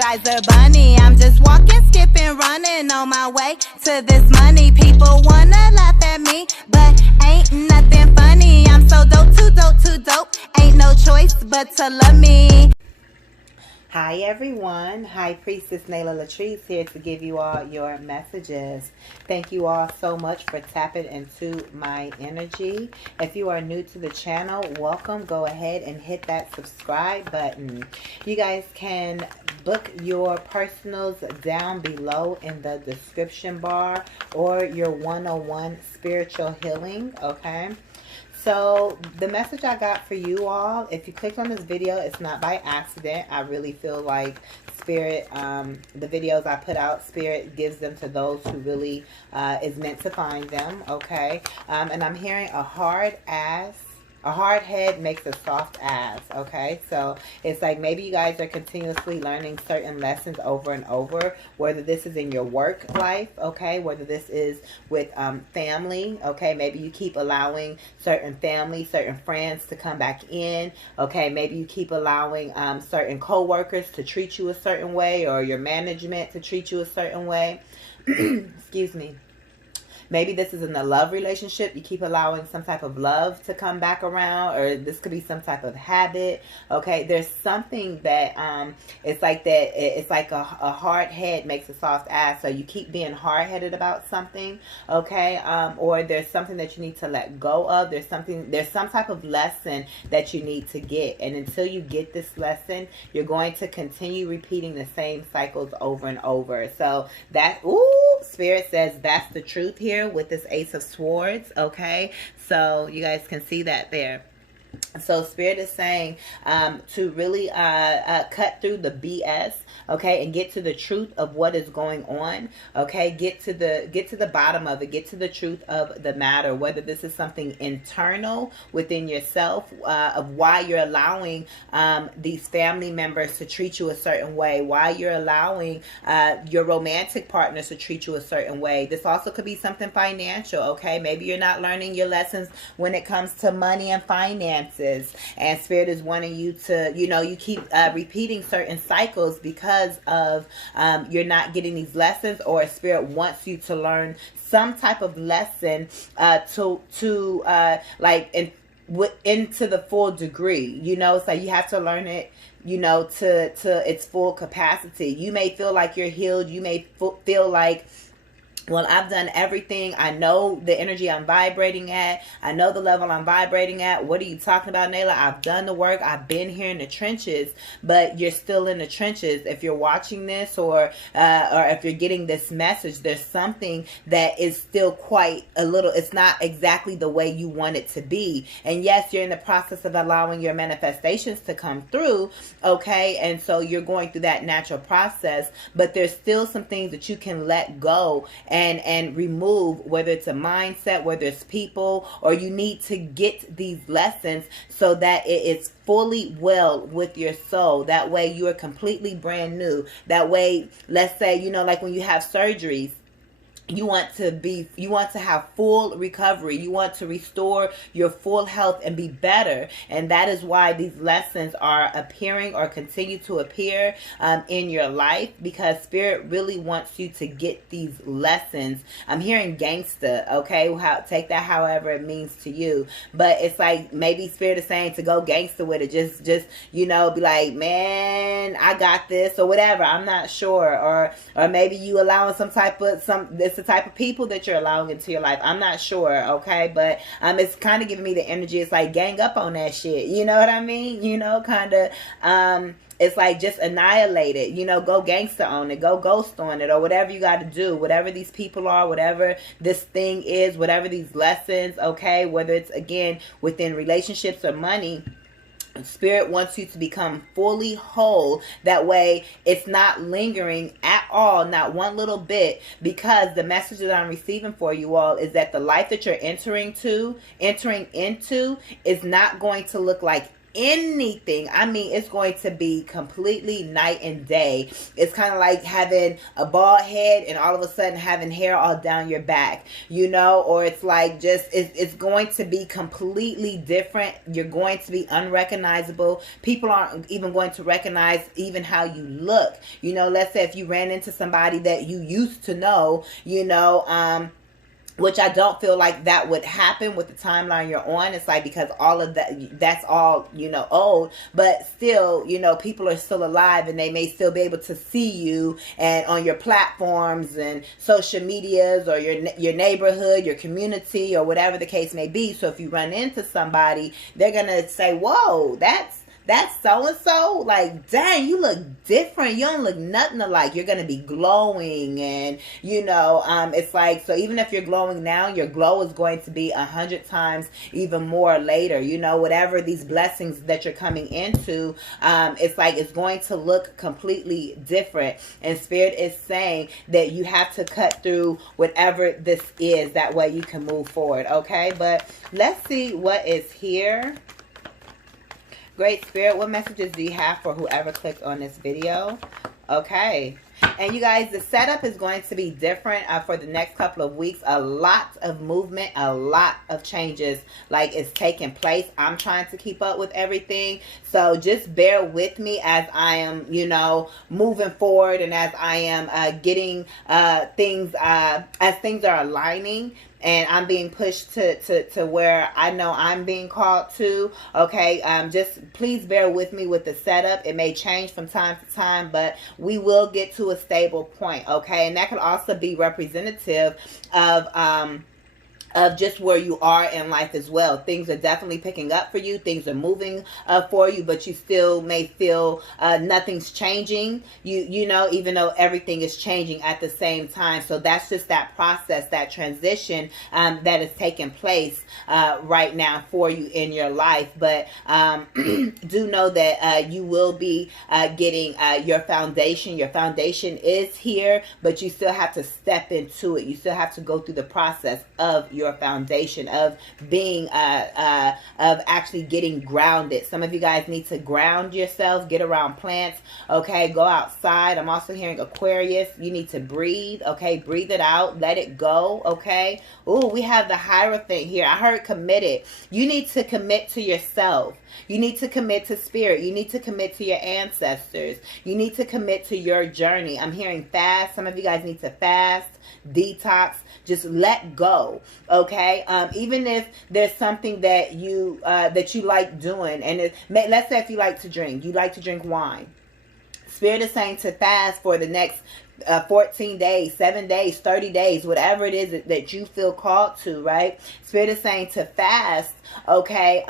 Energizer bunny. I'm just walking, skipping, running on my way to this money. People wanna laugh at me, but ain't nothing funny. I'm so dope, too dope, too dope. Ain't no choice but to love me. Hi everyone, High Priestess Nayla Latrice here to give you all your messages. Thank you all so much for tapping into my energy. If you are new to the channel, welcome. Go ahead and hit that subscribe button. You guys can book your personals down below in the description bar, or your one-on-one spiritual healing, okay? So the message I got for you all, if you clicked on this video, it's not by accident. I really feel like Spirit, the videos I put out, Spirit gives them to those who really is meant to find them, okay? And I'm hearing a hard head makes a soft ass, okay? So it's like maybe you guys are continuously learning certain lessons over and over, whether this is in your work life, okay? Whether this is with family, okay? Maybe you keep allowing certain family, certain friends to come back in, okay? Maybe you keep allowing certain co-workers to treat you a certain way, or your management to treat you a certain way. Excuse me. Maybe this is in a love relationship. You keep allowing some type of love to come back around, or this could be some type of habit. Okay, there's something that it's like that. It's like a hard head makes a soft ass. So you keep being hard-headed about something. Okay, or there's something that you need to let go of. There's some type of lesson that you need to get, and until you get this lesson, you're going to continue repeating the same cycles over and over. So that, ooh, Spirit says that's the truth here with this Ace of Swords, okay? So you guys can see that there. So Spirit is saying to really cut through the BS, okay, and get to the truth of what is going on, okay? Get to the bottom of it. Get to the truth of the matter, whether this is something internal within yourself, of why you're allowing these family members to treat you a certain way, why you're allowing your romantic partners to treat you a certain way. This also could be something financial, okay? Maybe you're not learning your lessons when it comes to money and finances. And Spirit is wanting you to, you keep repeating certain cycles because of you're not getting these lessons, or Spirit wants you to learn some type of lesson into the full degree. It's like you have to learn it, to its full capacity. You may feel like you're healed. You may feel like, well, I've done everything. I know the energy I'm vibrating at. I know the level I'm vibrating at. What are you talking about, Nayla? I've done the work. I've been here in the trenches, but you're still in the trenches. If you're watching this, or if you're getting this message, there's something that is still quite a little, it's not exactly the way you want it to be. And yes, you're in the process of allowing your manifestations to come through, okay? And so you're going through that natural process, but there's still some things that you can let go and remove, whether it's a mindset, whether it's people, or you need to get these lessons so that it is fully well with your soul. That way you are completely brand new. That way, let's say, like when you have surgeries, you want to have full recovery. You want to restore your full health and be better. And that is why these lessons are appearing, or continue to appear in your life, because Spirit really wants you to get these lessons. I'm hearing gangsta, okay? Take that however it means to you. But it's like maybe Spirit is saying to go gangsta with it. Just be like, man, I got this, or whatever. I'm not sure. Or maybe you allowing this the type of people that you're allowing into your life. I'm not sure, okay? But it's kind of giving me the energy. It's like gang up on that shit. You know what I mean? Kind of, it's like just annihilate it. Go gangster on it. Go ghost on it, or whatever you got to do. Whatever these people are, whatever this thing is, whatever these lessons, okay? Whether it's, again, within relationships or money, Spirit wants you to become fully whole. That way it's not lingering at all, not one little bit, because the message that I'm receiving for you all is that the life that you're entering into is not going to look like anything. I mean, it's going to be completely night and day. It's kind of like having a bald head and all of a sudden having hair all down your back, you know, or it's like just, it's going to be completely different. You're going to be unrecognizable. People aren't even going to recognize even how you look. You know, let's say if you ran into somebody that you used to know, you know, which I don't feel like that would happen with the timeline you're on. It's like, because all of that, that's all, you know, old, but still, you know, people are still alive and they may still be able to see you and on your platforms and social medias or your neighborhood, your community, or whatever the case may be. So if you run into somebody, they're going to say, whoa, that's so-and-so. Like, dang, you look different. You don't look nothing alike. You're going to be glowing. And, you know, it's like, so even if you're glowing now, your glow is going to be 100 times even more later. You know, whatever these blessings that you're coming into, it's like it's going to look completely different. And Spirit is saying that you have to cut through whatever this is. That way you can move forward. Okay, but let's see what is here. Great Spirit, what messages do you have for whoever clicked on this video? Okay. And you guys, the setup is going to be different for the next couple of weeks. A lot of movement, a lot of changes like is taking place. I'm trying to keep up with everything. So just bear with me as I am, you know, moving forward and as I am getting things, as things are aligning. And I'm being pushed to where I know I'm being called to. Okay, just please bear with me with the setup. It may change from time to time, but we will get to a stable point. Okay, and that could also be representative of just where you are in life as well. Things are definitely picking up for you. Things are moving for you, but you still may feel nothing's changing. You know, even though everything is changing at the same time. So that's just that process, that transition that is taking place right now for you in your life. But do know that you will be getting your foundation. Your foundation is here, but you still have to step into it. You still have to go through the process of your foundation, of being of actually getting grounded. Some of you guys need to ground yourself, get around plants. Okay, go outside. I'm also hearing Aquarius. You need to breathe. Okay, breathe it out, let it go. Okay. Oh, we have the Hierophant here. I heard committed. You need to commit to yourself. You need to commit to Spirit. You need to commit to your ancestors. You need to commit to your journey. I'm hearing fast. Some of you guys need to fast, detox, just let go. Okay, even if there's something that you like doing, and let's say if you like to drink wine. Spirit is saying to fast for the next 14 days, 7 days, 30 days, whatever it is that you feel called to, right? Spirit is saying to fast, okay,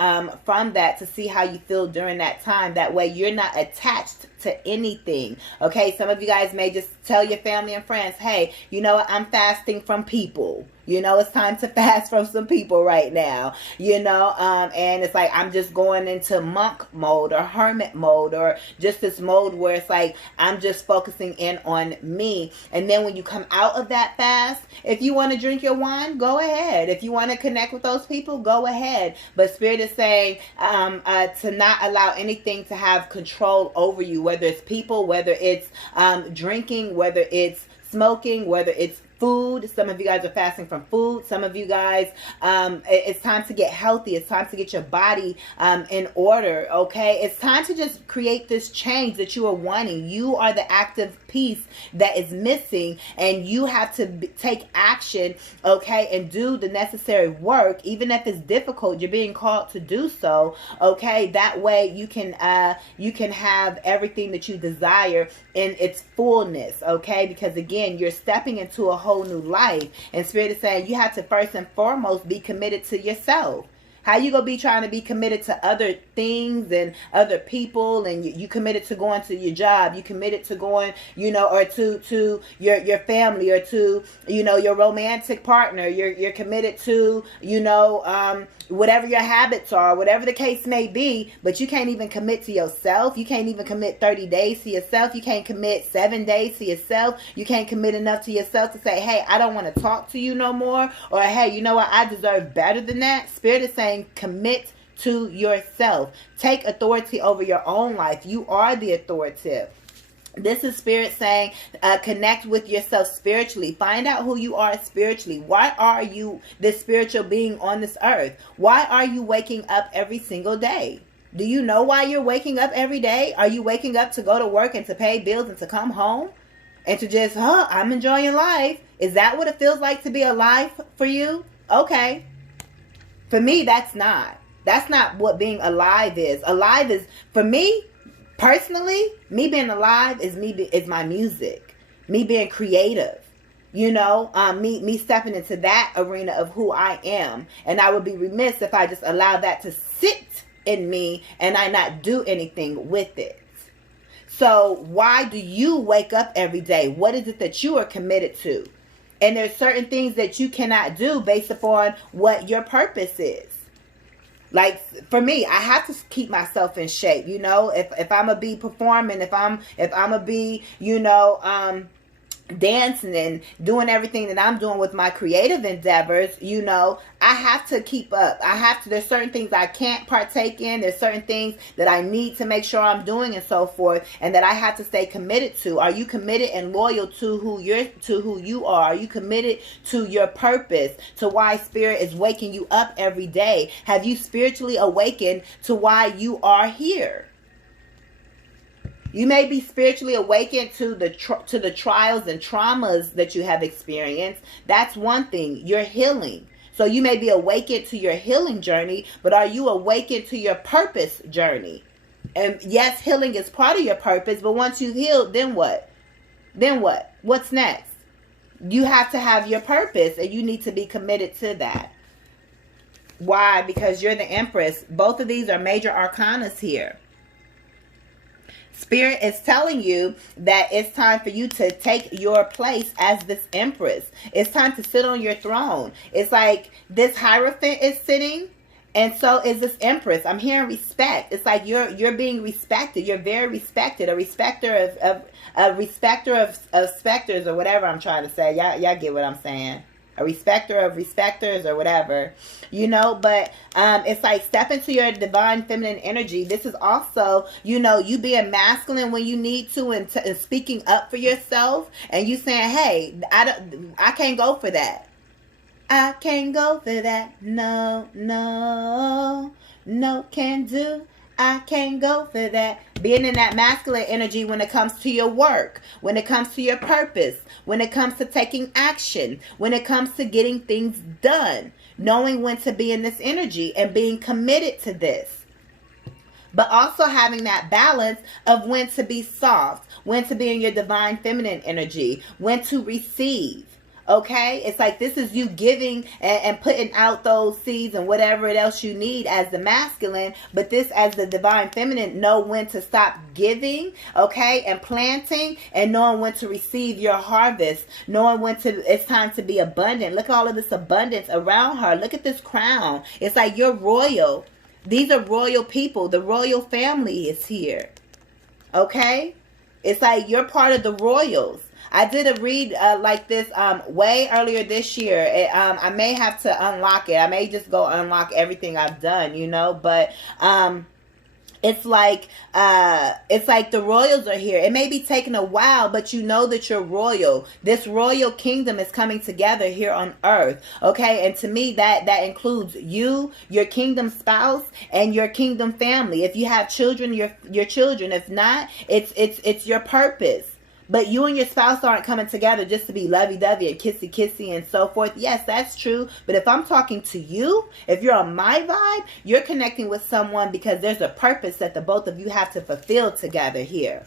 from that, to see how you feel during that time. That way you're not attached to anything. Okay, some of you guys may just tell your family and friends, hey, you know what, I'm fasting from people. You know, it's time to fast from some people right now, you know, and it's like I'm just going into monk mode or hermit mode, or just this mode where it's like I'm just focusing in on me. And then when you come out of that fast, if you want to drink your wine, go ahead. If you want to connect with those people, go ahead. But Spirit is saying to not allow anything to have control over you, whether it's people, whether it's drinking, whether it's smoking, whether it's food. Some of you guys are fasting from food. Some of you guys, it's time to get healthy. It's time to get your body in order, okay? It's time to just create this change that you are wanting. You are the active piece that is missing, and you have to take action, okay, and do the necessary work. Even if it's difficult, you're being called to do so, okay? That way you can have everything that you desire in its fullness, okay? Because again, you're stepping into a whole new life, and Spirit is saying you have to first and foremost be committed to yourself. How you gonna be trying to be committed to other things and other people, and you committed to going to your job, you committed to going, you know, or to your family, or to, you know, your romantic partner, you're committed to, you know, whatever your habits are, whatever the case may be, but you can't even commit to yourself. You can't even commit 30 days to yourself. You can't commit 7 days to yourself. You can't commit enough to yourself to say, hey, I don't want to talk to you no more, or hey, you know what, I deserve better than that. Spirit is saying commit to yourself. Take authority over your own life. You are the authoritative. This is Spirit saying, connect with yourself spiritually. Find out who you are spiritually. Why are you this spiritual being on this earth? Why are you waking up every single day? Do you know why you're waking up every day? Are you waking up to go to work and to pay bills and to come home? And to just, I'm enjoying life. Is that what it feels like to be alive for you? Okay. For me, that's not. That's not what being alive is. Alive is, for me, personally, me being alive is my music. Me being creative. You know, me stepping into that arena of who I am. And I would be remiss if I just allow that to sit in me and I not do anything with it. So why do you wake up every day? What is it that you are committed to? And there's certain things that you cannot do based upon what your purpose is. Like for me, I have to keep myself in shape. You know, if I'm gonna be performing, if I'm gonna be, you know, dancing and doing everything that I'm doing with my creative endeavors, you know, I have to keep up. There's certain things I can't partake in. There's certain things that I need to make sure I'm doing and so forth, and that I have to stay committed to. Are you committed and loyal to who you are? Are you committed to your purpose, to why Spirit is waking you up every day? Have you spiritually awakened to why you are here? You may be spiritually awakened to the trials and traumas that you have experienced. That's one thing. You're healing. So you may be awakened to your healing journey, but are you awakened to your purpose journey? And yes, healing is part of your purpose, but once you've healed, then what? Then what? What's next? You have to have your purpose, and you need to be committed to that. Why? Because you're the Empress. Both of these are major arcanas here. Spirit is telling you that it's time for you to take your place as this Empress. It's time to sit on your throne. It's like this Hierophant is sitting, and so is this Empress. I'm hearing respect. It's like you're being respected. You're very respected. A respecter of specters, or whatever I'm trying to say. Y'all get what I'm saying. A respecter of respecters, or whatever, you know. But it's like step into your divine feminine energy. This is also, you know, you being masculine when you need to, and speaking up for yourself, and you saying, hey, I can't go for that. I can't go for that. No, can do. I can't go for that. Being in that masculine energy when it comes to your work, when it comes to your purpose, when it comes to taking action, when it comes to getting things done, knowing when to be in this energy and being committed to this. But also having that balance of when to be soft, when to be in your divine feminine energy, when to receive. Okay, it's like this is you giving and putting out those seeds and whatever else you need as the masculine, but this as the divine feminine, know when to stop giving, okay, and planting, and knowing when to receive your harvest, knowing when it's time to be abundant. Look at all of this abundance around her. Look at this crown. It's like you're royal. These are royal people. The royal family is here. Okay, it's like you're part of the royals. I did a read like this way earlier this year. I may have to unlock it. I may just go unlock everything I've done, you know. But it's like the royals are here. It may be taking a while, but you know that you're royal. This royal kingdom is coming together here on earth. Okay, and to me that includes you, your kingdom spouse, and your kingdom family. If you have children, your children. If not, it's your purpose. But you and your spouse aren't coming together just to be lovey-dovey and kissy-kissy and so forth. Yes, that's true. But if I'm talking to you, if you're on my vibe, you're connecting with someone because there's a purpose that the both of you have to fulfill together here.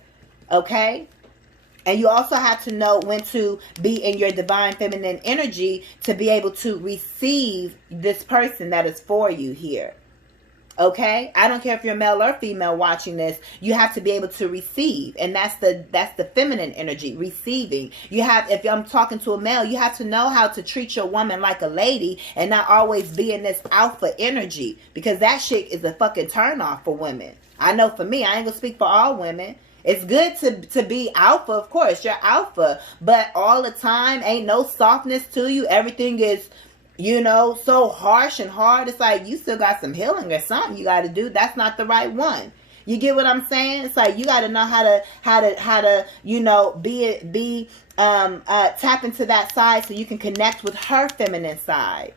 Okay? And you also have to know when to be in your divine feminine energy to be able to receive this person that is for you here. Okay, I don't care if you're male or female watching this. You have to be able to receive, and that's the feminine energy, receiving. You have, if I'm talking to a male, you have to know how to treat your woman like a lady and not always be in this alpha energy, because that shit is a fucking turn off for women. I know for me, I ain't gonna speak for all women. It's good to be alpha, of course, you're alpha, but all the time ain't no softness to you. Everything is so harsh and hard. It's like you still got some healing or something you got to do. That's not the right one. You get what I'm saying? It's like you got to know how to tap into that side so you can connect with her feminine side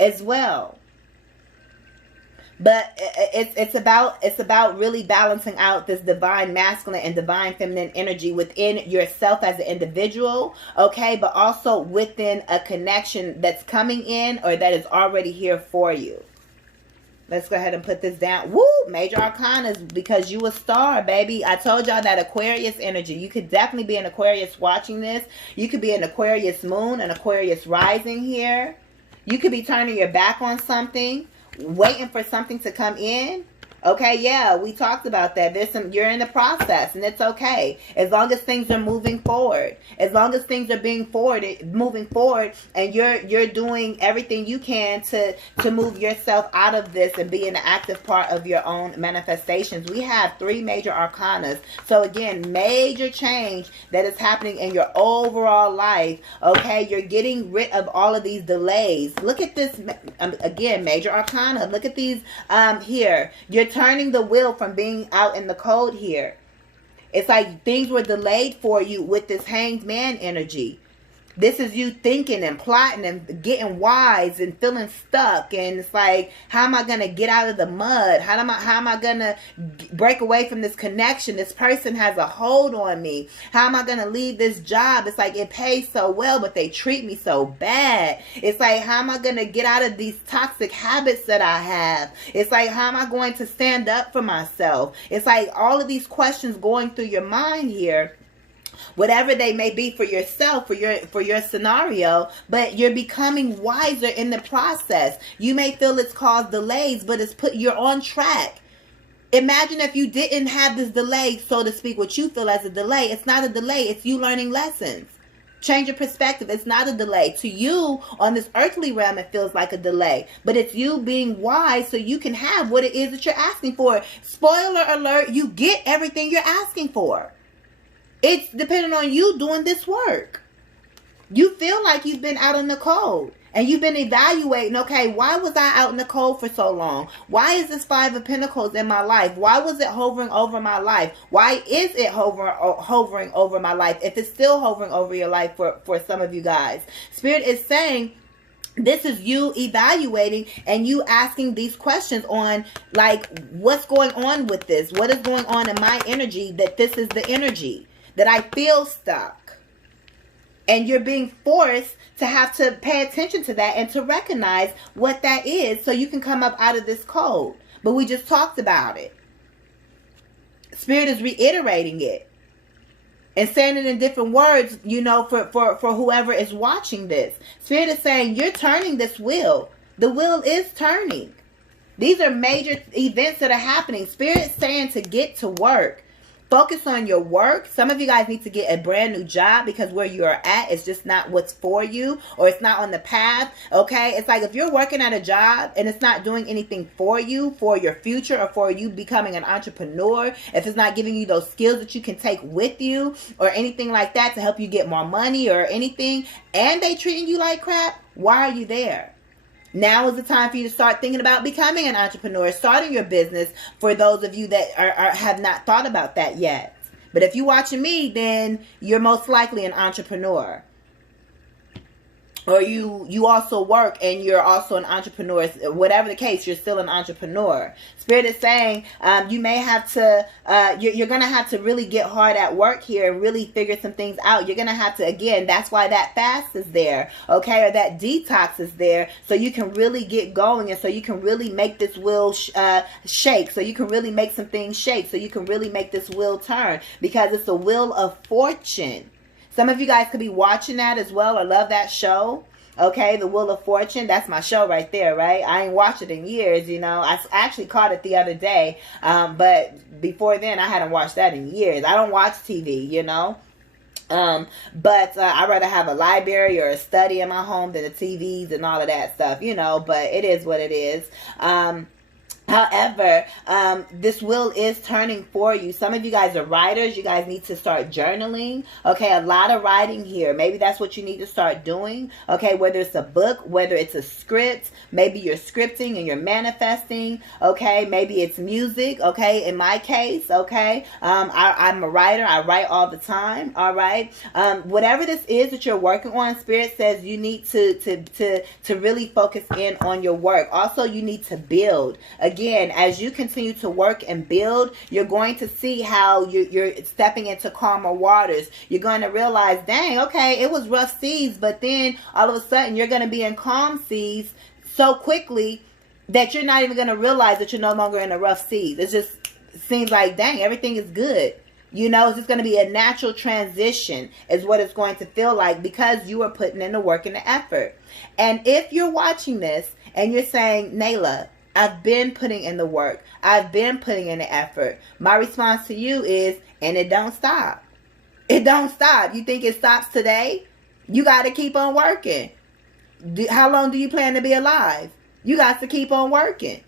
as well. But it's about really balancing out this divine masculine and divine feminine energy within yourself as an individual, okay? But also within a connection that's coming in or that is already here for you. Let's go ahead and put this down. Woo! Major arcana, because you a star, baby. I told y'all that Aquarius energy. You could definitely be an Aquarius watching this. You could be an Aquarius moon, an Aquarius rising here. You could be turning your back on something, waiting for something to come in. Okay, yeah, we talked about that. You're in the process, and it's okay. As long as things are moving forward. As long as things are moving forward, and you're doing everything you can to move yourself out of this and be an active part of your own manifestations. We have 3 major arcanas. So again, major change that is happening in your overall life. Okay, you're getting rid of all of these delays. Look at this, again, major arcana. Look at these here. You're turning the wheel from being out in the cold here. It's like things were delayed for you with this Hanged Man energy. This is you thinking and plotting and getting wise and feeling stuck. And it's like, how am I going to get out of the mud? How am I going to break away from this connection? This person has a hold on me. How am I going to leave this job? It's like, it pays so well, but they treat me so bad. It's like, how am I going to get out of these toxic habits that I have? It's like, how am I going to stand up for myself? It's like all of these questions going through your mind here. Whatever they may be for yourself, for your scenario, but you're becoming wiser in the process. You may feel it's caused delays, but you're on track. Imagine if you didn't have this delay, so to speak, what you feel as a delay. It's not a delay. It's you learning lessons. Change your perspective. It's not a delay. To you, on this earthly realm, it feels like a delay. But it's you being wise so you can have what it is that you're asking for. Spoiler alert, you get everything you're asking for. It's depending on you doing this work. You feel like you've been out in the cold. And you've been evaluating, okay, why was I out in the cold for so long? Why is this 5 of Pentacles in my life? Why was it hovering over my life? Why is it hovering over my life? If it's still hovering over your life for some of you guys. Spirit is saying, this is you evaluating and you asking these questions on, like, what's going on with this? What is going on in my energy that this is the energy? That I feel stuck. And you're being forced to have to pay attention to that and to recognize what that is so you can come up out of this cold. But we just talked about it. Spirit is reiterating it. And saying it in different words, for whoever is watching this. Spirit is saying, you're turning this wheel. The wheel is turning. These are major events that are happening. Spirit's saying to get to work. Focus on your work. Some of you guys need to get a brand new job because where you're at is just not what's for you, or it's not on the path. Okay, it's like if you're working at a job and it's not doing anything for you, for your future, or for you becoming an entrepreneur, if it's not giving you those skills that you can take with you or anything like that to help you get more money or anything, and they treating you like crap, why are you there? Now is the time for you to start thinking about becoming an entrepreneur, starting your business, for those of you that have not thought about that yet. But if you're watching me, then you're most likely an entrepreneur. Or you also work and you're also an entrepreneur. Whatever the case, you're still an entrepreneur. Spirit is saying you may have to, you're going to have to really get hard at work here and really figure some things out. You're going to have to, again, that's why that fast is there, okay, or that detox is there, so you can really get going and so you can really make this wheel shake, so you can really make some things shake, so you can really make this wheel turn, because it's a wheel of fortune. Some of you guys could be watching that as well or love that show. Okay, The Wheel of Fortune. That's my show right there, right? I ain't watched it in years, I actually caught it the other day. But before then, I hadn't watched that in years. I don't watch TV, But I'd rather have a library or a study in my home than the TVs and all of that stuff, But it is what it is. However, this wheel is turning for you. Some of you guys are writers. You guys need to start journaling. Okay, a lot of writing here. Maybe that's what you need to start doing. Okay, whether it's a book, whether it's a script, maybe you're scripting and you're manifesting. Okay, maybe it's music. Okay, in my case, okay, I'm a writer. I write all the time. All right, whatever this is that you're working on, Spirit says you need to really focus in on your work. Also, you need to build. Again, as you continue to work and build, you're going to see how you're stepping into calmer waters. You're going to realize, dang, okay, it was rough seas, but then all of a sudden you're going to be in calm seas so quickly that you're not even going to realize that you're no longer in a rough seas. It just seems like, dang, everything is good. You know, it's just going to be a natural transition is what it's going to feel like because you are putting in the work and the effort. And if you're watching this and you're saying, Nayla, I've been putting in the work. I've been putting in the effort. My response to you is, and it don't stop. It don't stop. You think it stops today? You got to keep on working. How long do you plan to be alive? You got to keep on working.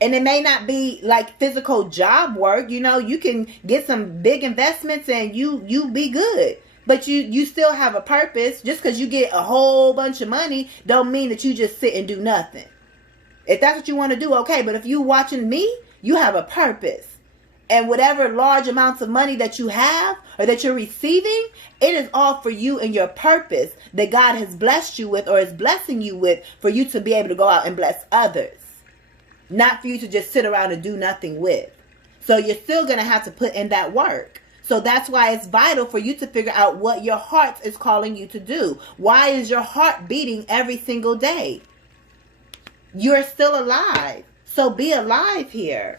And it may not be like physical job work. You know, you can get some big investments and you be good. But you still have a purpose. Just because you get a whole bunch of money don't mean that you just sit and do nothing. If that's what you want to do, okay. But if you're watching me, you have a purpose. And whatever large amounts of money that you have or that you're receiving, it is all for you and your purpose that God has blessed you with or is blessing you with for you to be able to go out and bless others. Not for you to just sit around and do nothing with. So you're still going to have to put in that work. So that's why it's vital for you to figure out what your heart is calling you to do. Why is your heart beating every single day? You're still alive. So be alive here.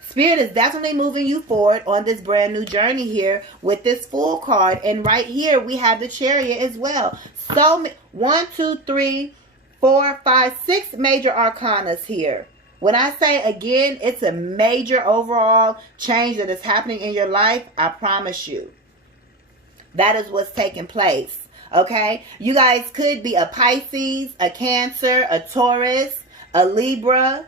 Spirit is definitely moving you forward on this brand new journey here with this Fool card. And right here, we have the Chariot as well. So 1, 2, 3, 4, 5, 6 major arcanas here. When I say again, it's a major overall change that is happening in your life. I promise you. That is what's taking place. Okay, you guys could be a Pisces, a Cancer, a Taurus, a Libra,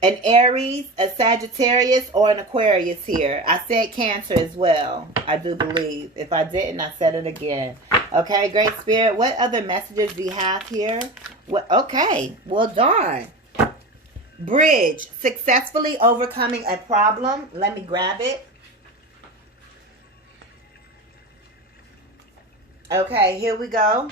an Aries, a Sagittarius, or an Aquarius here. I said Cancer as well, I do believe. If I didn't, I said it again. Okay, Great Spirit, what other messages do you have here? What? Okay, well, darn. Bridge, successfully overcoming a problem. Let me grab it. Okay, here we go.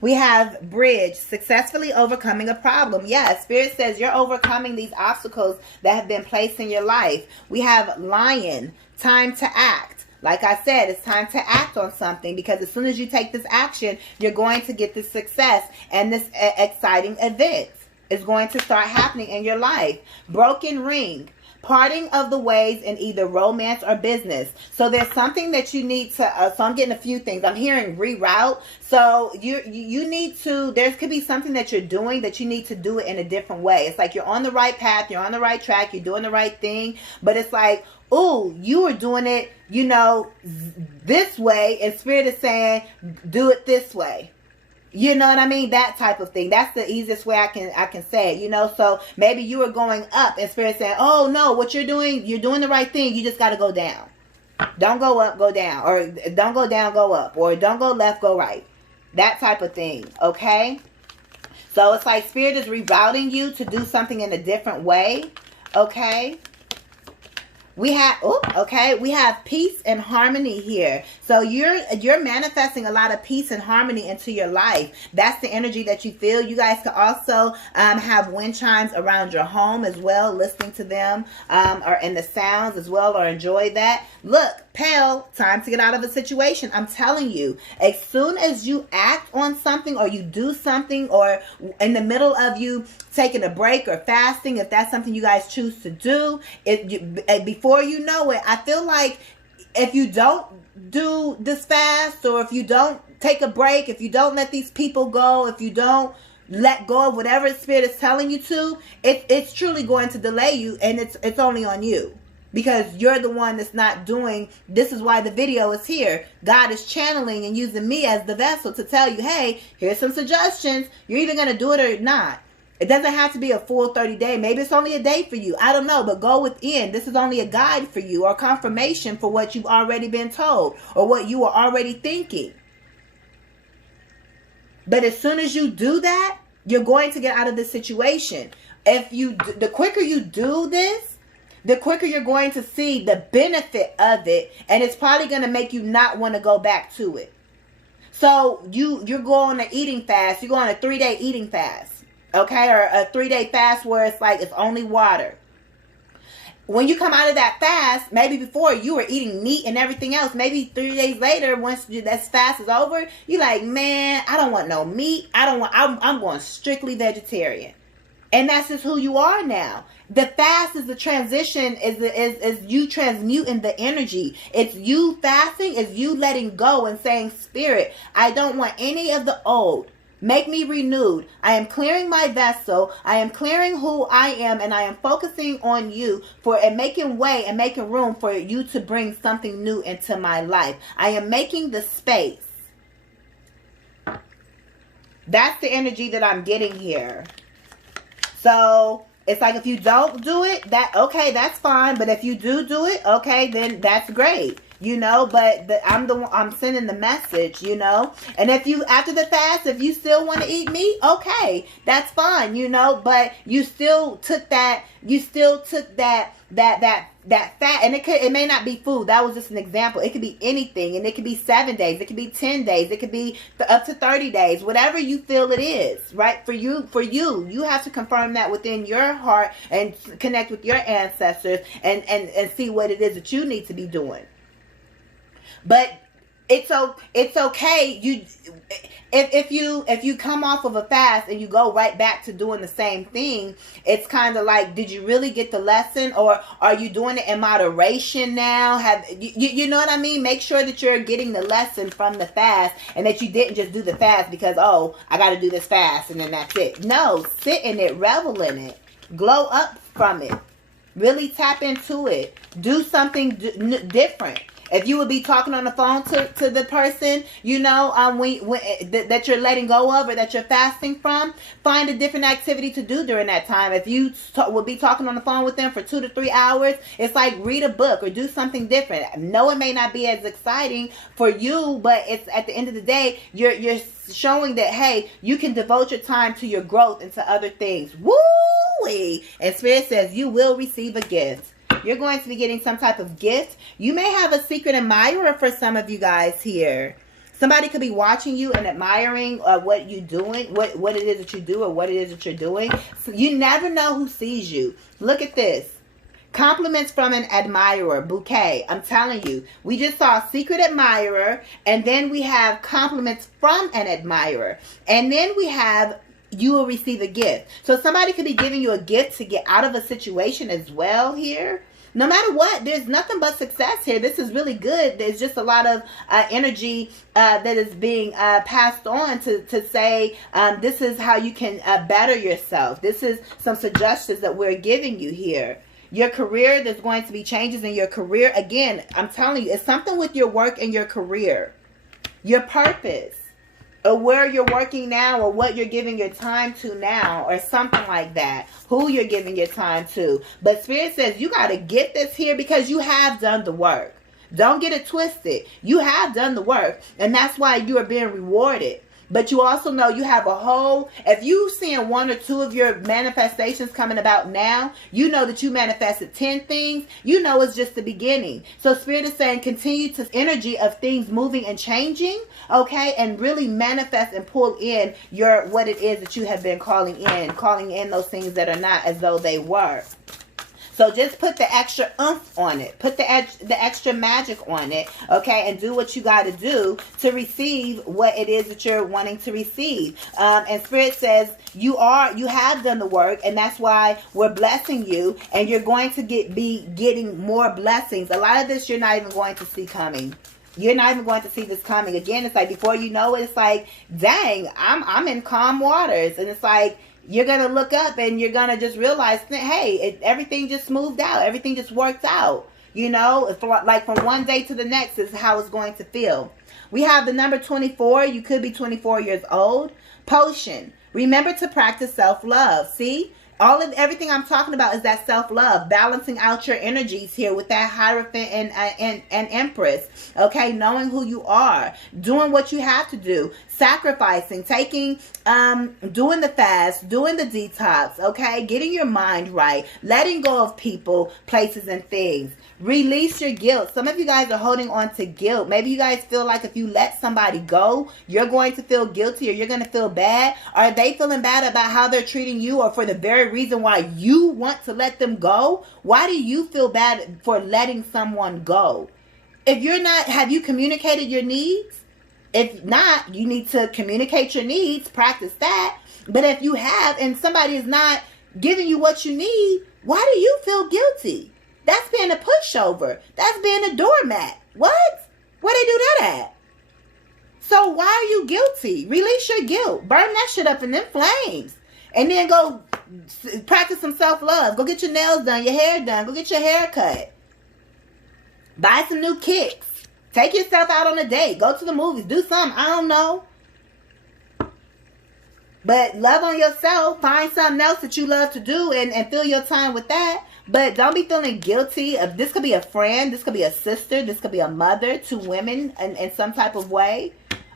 We have bridge, successfully overcoming a problem. Yes, Spirit says you're overcoming these obstacles that have been placed in your life. We have lion, time to act. Like I said, it's time to act on something because as soon as you take this action, you're going to get this success and this exciting event is going to start happening in your life. Broken ring. Parting of the ways in either romance or business. So there's something that you need to, so I'm getting a few things. I'm hearing reroute. So you need to, there could be something that you're doing that you need to do it in a different way. It's like you're on the right path, you're on the right track, you're doing the right thing. But it's like, ooh, you were doing it, you know, this way. And Spirit is saying, do it this way. You know what I mean? That type of thing. That's the easiest way I can say it, you know? So maybe you were going up and Spirit saying, oh no, what you're doing the right thing. You just got to go down. Don't go up, go down. Or don't go down, go up. Or don't go left, go right. That type of thing. Okay? So it's like Spirit is rerouting you to do something in a different way. Okay? We have peace and harmony here. So you're manifesting a lot of peace and harmony into your life. That's the energy that you feel. You guys can also have wind chimes around your home as well, listening to them or in the sounds as well, or enjoy that. Look, pale, time to get out of a situation. I'm telling you, as soon as you act on something or you do something or in the middle of you taking a break or fasting, if that's something you guys choose to do, before you know it, I feel like if you don't do this fast or if you don't take a break, if you don't let these people go, if you don't let go of whatever Spirit is telling you to, it's truly going to delay you, and it's only on you. Because you're the one that's not doing, this is why the video is here. God is channeling and using me as the vessel to tell you, hey, here's some suggestions. You're either going to do it or not. It doesn't have to be a full 30 day. Maybe it's only a day for you. I don't know, but go within. This is only a guide for you or confirmation for what you've already been told or what you are already thinking. But as soon as you do that, you're going to get out of this situation. The quicker you do this, the quicker you're going to see the benefit of it, and it's probably going to make you not want to go back to it. So you're going on an eating fast. You go on a 3-day eating fast. Okay, or a 3-day fast where it's like it's only water. When you come out of that fast, maybe before you were eating meat and everything else, maybe 3 days later, once that fast is over, you're like, man, I don't want no meat. I'm going strictly vegetarian. And that's just who you are now. The fast is the transition, is you transmuting the energy. It's you fasting, it's you letting go and saying, Spirit, I don't want any of the old. Make me renewed. I am clearing my vessel. I am clearing who I am, and I am focusing on you and making way and making room for you to bring something new into my life. I am making the space. That's the energy that I'm getting here. So it's like if you don't do it, that's fine. But if you do it, okay, then that's great. But I'm sending the message, and if you, after the fast, if you still want to eat meat, okay, that's fine, but you still took that fat, and it may not be food. That was just an example. It could be anything, and it could be 7 days, it could be 10 days, it could be up to 30 days, whatever you feel it is, right? For you have to confirm that within your heart and connect with your ancestors and see what it is that you need to be doing. But it's okay. If you come off of a fast and you go right back to doing the same thing, it's kind of like, did you really get the lesson, or are you doing it in moderation now? You know what I mean? Make sure that you're getting the lesson from the fast, and that you didn't just do the fast because, oh, I got to do this fast and then that's it. No, sit in it, revel in it, glow up from it, really tap into it, do something different. If you would be talking on the phone to the person, that you're letting go of or that you're fasting from, find a different activity to do during that time. If you would be talking on the phone with them for 2 to 3 hours, it's like read a book or do something different. No, it may not be as exciting for you, but it's at the end of the day, you're showing that, hey, you can devote your time to your growth and to other things. Woo-wee! And Spirit says you will receive a gift. You're going to be getting some type of gift. You may have a secret admirer for some of you guys here. Somebody could be watching you and admiring what you're doing, what it is that you do or what it is that you're doing. So you never know who sees you. Look at this. Compliments from an admirer, bouquet. I'm telling you, we just saw a secret admirer, and then we have compliments from an admirer, and then we have you will receive a gift. So somebody could be giving you a gift to get out of a situation as well here. No matter what, there's nothing but success here. This is really good. There's just a lot of energy that is being passed on to say this is how you can better yourself. This is some suggestions that we're giving you here. Your career, there's going to be changes in your career. Again, I'm telling you, it's something with your work and your career. Your purpose. Or where you're working now, or what you're giving your time to now, or something like that. Who you're giving your time to. But Spirit says you got to get this here because you have done the work. Don't get it twisted. You have done the work, and that's why you are being rewarded. But you also know you have a whole, if you seeing 1 or 2 of your manifestations coming about now, you know that you manifested 10 things. You know it's just the beginning. So Spirit is saying continue to energy of things moving and changing, okay? And really manifest and pull in what it is that you have been calling in those things that are not as though they were. So just put the extra oomph on it. Put the extra magic on it, okay? And do what you got to do to receive what it is that you're wanting to receive. And Spirit says you have done the work, and that's why we're blessing you, and you're going to be getting more blessings. A lot of this you're not even going to see coming. You're not even going to see this coming. Again, it's like before you know it, it's like, dang, I'm in calm waters. And it's like, you're going to look up and you're going to just realize, hey, everything just smoothed out. Everything just worked out. Like from one day to the next is how it's going to feel. We have the number 24. You could be 24 years old. Potion. Remember to practice self-love. See? Everything I'm talking about is that self-love, balancing out your energies here with that Hierophant and Empress. Okay, knowing who you are, doing what you have to do, sacrificing, taking, doing the fast, doing the detox. Okay, getting your mind right, letting go of people, places, and things. Release your guilt. Some of you guys are holding on to guilt. Maybe you guys feel like if you let somebody go, you're going to feel guilty or you're going to feel bad. Are they feeling bad about how they're treating you or for the very reason why you want to let them go? Why do you feel bad for letting someone go? If you're not, have you communicated your needs? If not, you need to communicate your needs, practice that. But if you have and somebody is not giving you what you need, why do you feel guilty? That's being a pushover. That's being a doormat. What? Where they do that at? So why are you guilty? Release your guilt. Burn that shit up in them flames. And then go practice some self-love. Go get your nails done, your hair done. Go get your hair cut. Buy some new kicks. Take yourself out on a date. Go to the movies. Do something. I don't know. But love on yourself. Find something else that you love to do and fill your time with that. But don't be feeling guilty. This could be a friend. This could be a sister. This could be a mother. Two women in some type of way.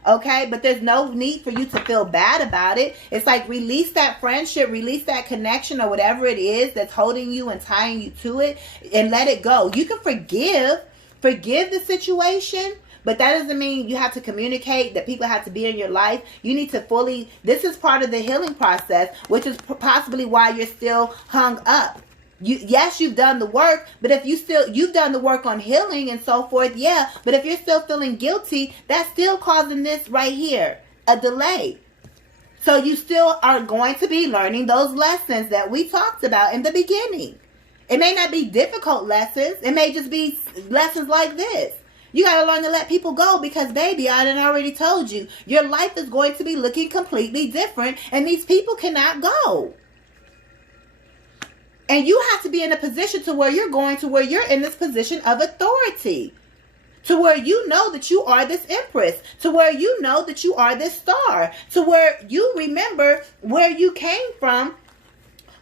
Okay? But there's no need for you to feel bad about it. It's like release that friendship. Release that connection or whatever it is that's holding you and tying you to it. And let it go. You can forgive. Forgive the situation. But that doesn't mean you have to communicate, that people have to be in your life. You need to fully, this is part of the healing process, which is possibly why you're still hung up. Yes, you've done the work, but if you've done the work on healing and so forth, yeah. But if you're still feeling guilty, that's still causing this right here, a delay. So you still are going to be learning those lessons that we talked about in the beginning. It may not be difficult lessons. It may just be lessons like this. You got to learn to let people go because, baby, I done already told you, your life is going to be looking completely different and these people cannot go. And you have to be in a position to where you're going to where you're in this position of authority. To where you know that you are this empress. To where you know that you are this star. To where you remember where you came from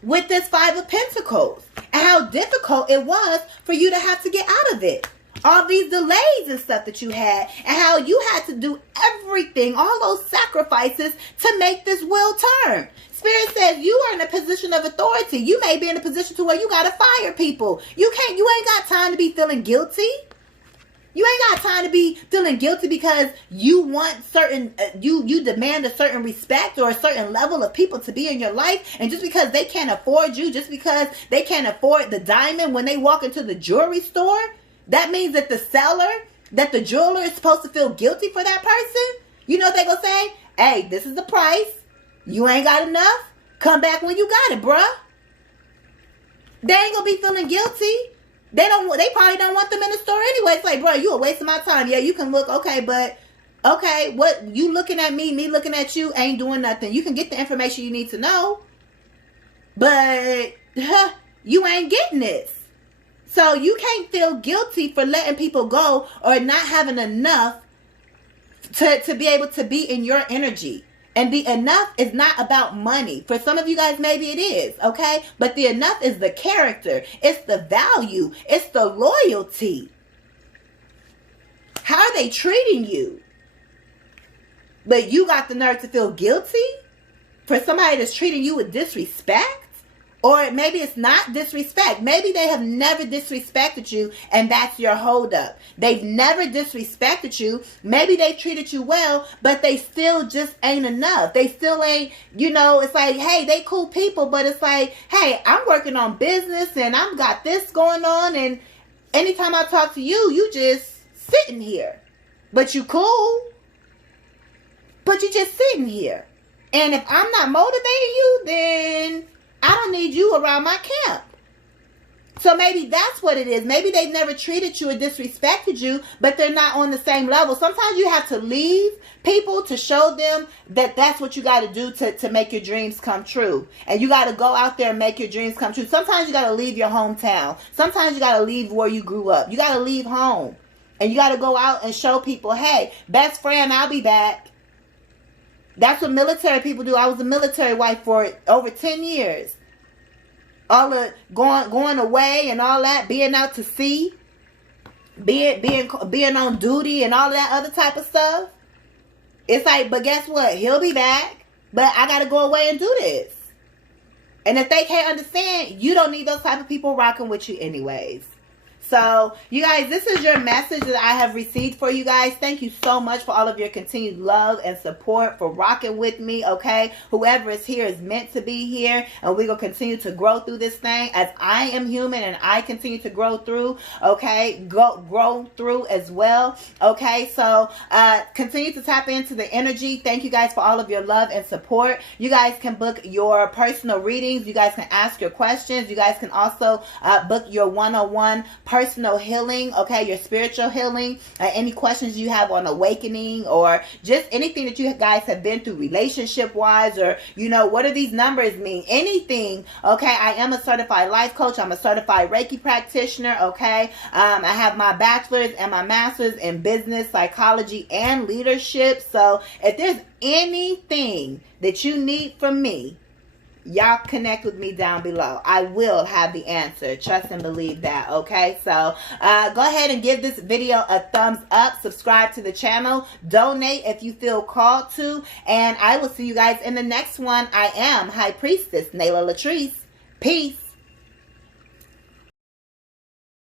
with this Five of Pentacles. And how difficult it was for you to have to get out of it. All these delays and stuff that you had, and how you had to do everything, all those sacrifices to make this wheel turn. Spirit says you are in a position of authority. You may be in a position to where you got to fire people. You ain't got time to be feeling guilty. You ain't got time to be feeling guilty because you want certain, you demand a certain respect or a certain level of people to be in your life. And just because they can't afford you, just because they can't afford the diamond when they walk into the jewelry store, that means that the seller, that the jeweler is supposed to feel guilty for that person. You know what they gonna say? Hey, this is the price. You ain't got enough. Come back when you got it, bruh. They ain't gonna be feeling guilty. They probably don't want them in the store anyway. It's like, bro, you a waste of my time. Yeah, you can look, okay, but okay, what you looking at me looking at you ain't doing nothing. You can get the information you need to know, but you ain't getting this. So you can't feel guilty for letting people go or not having enough to be able to be in your energy. And the enough is not about money. For some of you guys, maybe it is, okay? But the enough is the character. It's the value. It's the loyalty. How are they treating you? But you got the nerve to feel guilty for somebody that's treating you with disrespect? Or maybe it's not disrespect. Maybe they have never disrespected you and that's your holdup. They've never disrespected you. Maybe they treated you well, but they still just ain't enough. They still ain't, it's like, hey, they cool people, but it's like, hey, I'm working on business and I've got this going on. And anytime I talk to you, you just sitting here. But you cool. But you just sitting here. And if I'm not motivating you, then I don't need you around my camp. So maybe that's what it is. Maybe they've never treated you or disrespected you, but they're not on the same level. Sometimes you have to leave people to show them that that's what you got to do to make your dreams come true. And you got to go out there and make your dreams come true. Sometimes you got to leave your hometown. Sometimes you got to leave where you grew up. You got to leave home. And you got to go out and show people, hey, best friend, I'll be back. That's what military people do. I was a military wife for over 10 years. All the going away and all that, being out to sea, being on duty and all that other type of stuff. It's like, but guess what? He'll be back, but I got to go away and do this. And if they can't understand, you don't need those type of people rocking with you anyways. So, you guys, this is your message that I have received for you guys. Thank you so much for all of your continued love and support, for rocking with me, okay? Whoever is here is meant to be here, and we're going to continue to grow through this thing as I am human and I continue to grow through, okay? Grow through as well, okay? So, continue to tap into the energy. Thank you guys for all of your love and support. You guys can book your personal readings. You guys can ask your questions. You guys can also book your one-on-one personal healing, okay, your spiritual healing, any questions you have on awakening, or just anything that you guys have been through relationship wise, or what do these numbers mean, anything, okay? I am a certified life coach. I'm a certified Reiki practitioner, okay? I have my bachelor's and my master's in business psychology and leadership. So if there's anything that you need from me, y'all connect with me down below. I will have the answer. Trust and believe that, okay? So, go ahead and give this video a thumbs up. Subscribe to the channel. Donate if you feel called to. And I will see you guys in the next one. I am High Priestess Nayla Latrice. Peace.